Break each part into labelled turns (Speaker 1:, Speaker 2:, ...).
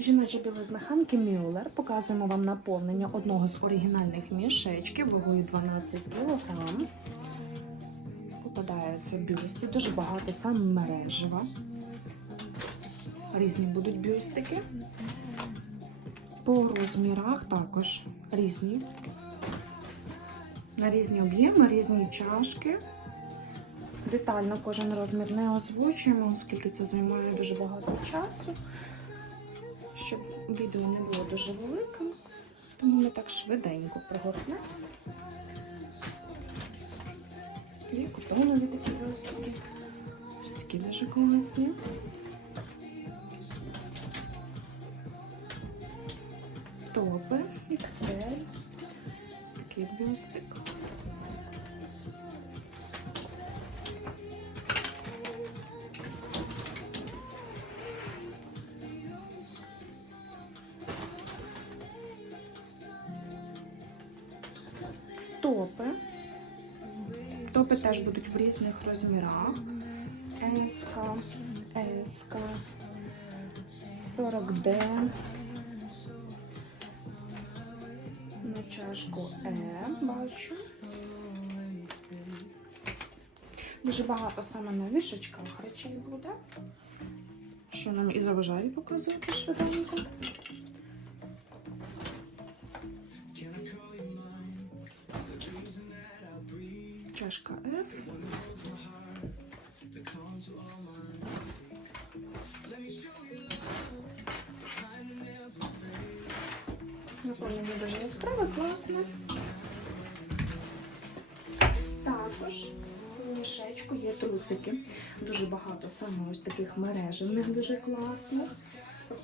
Speaker 1: Жіноча білизна Ханки Мюллер. Показуємо вам наповнення одного з оригінальних мішечків вагою 12 кг. Попадаються бюсти, дуже багато саме мережева. Різні будуть бюстики. По розмірах також різні. На різні об'єми, різні чашки. Детально кожен розмір не озвучуємо, оскільки це займає дуже багато часу, щоб відео не було дуже великим, тому ми так швиденько пригорнемо. І котонові такі виступи. Ось такі дуже класні. Топи, XL. Ось такий бюстик. Топи. Топи теж будуть в різних розмірах. СК, СК, 40D. На чашку Е бачу. Дуже багато саме на вішечках речей буде. Що нам і заважає показувати швиденько. Чашка F. Наповнення дуже яскраве, класне. Також у мішечку є трусики. Дуже багато саме ось таких мережевних, дуже класних.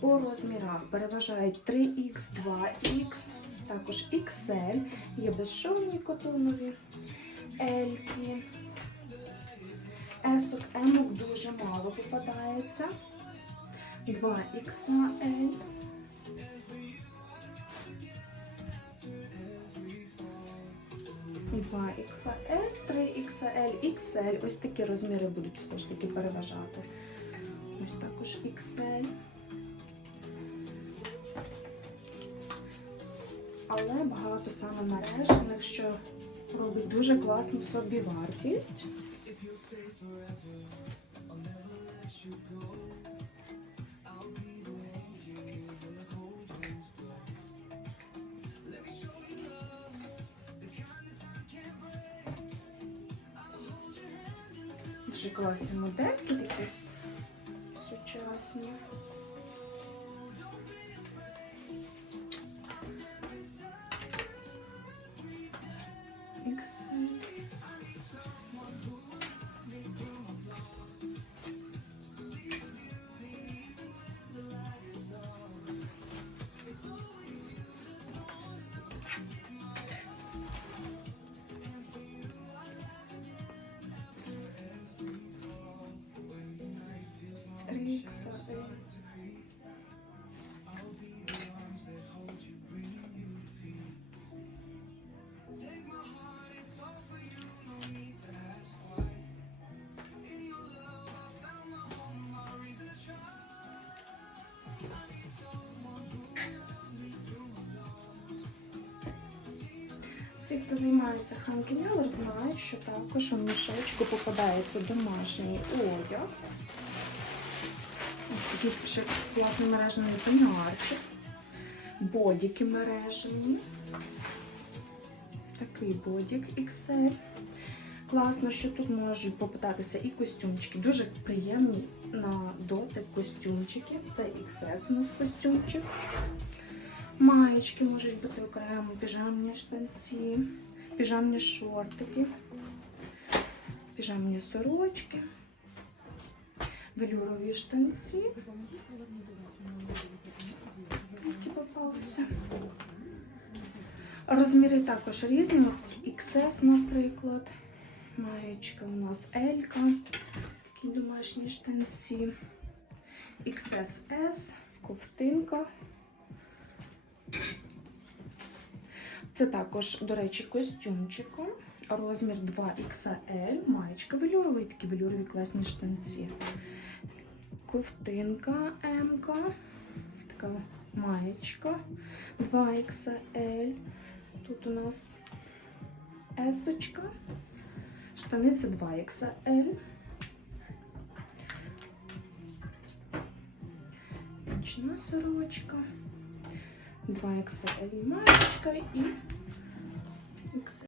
Speaker 1: По розмірах переважають 3х, 2х, також XL, є безшовні котонові, Ельки. Есок, емок дуже мало попадається. 2XL. Два XL, 3XL, XL. Ось такі розміри будуть все ж таки переважати. Ось також XL. Але багато саме мережених, що робить дуже класну собівартість. Дуже класні модельки такі сучасні. Всі, хто займається ханкінялер, знають, що також у мішечку попадається домашній одяг. Ось такий ще класний мережений пеньюарчик. Бодіки мережені. Такий бодік XL. Класно, що тут можуть попитатися і костюмчики. Дуже приємні на дотик костюмчики. Це XS у нас костюмчик. Маєчки можуть бути окремо, піжамні штанці, піжамні шортики, піжамні сорочки, велюрові штанці. Які попалися. Розміри також різні. От XS, наприклад. Маєчка у нас Елька, такі домашні штанці. XSS, ковтинка. Це також, до речі, костюмчиком. Розмір 2XL, маєчка велюровий, такі велюрові класні штанці. Ковтинка М. така маєчка 2XL. Тут у нас есочка. Штани це 2XL. Нічна сорочка. 2XL маєчка і XL.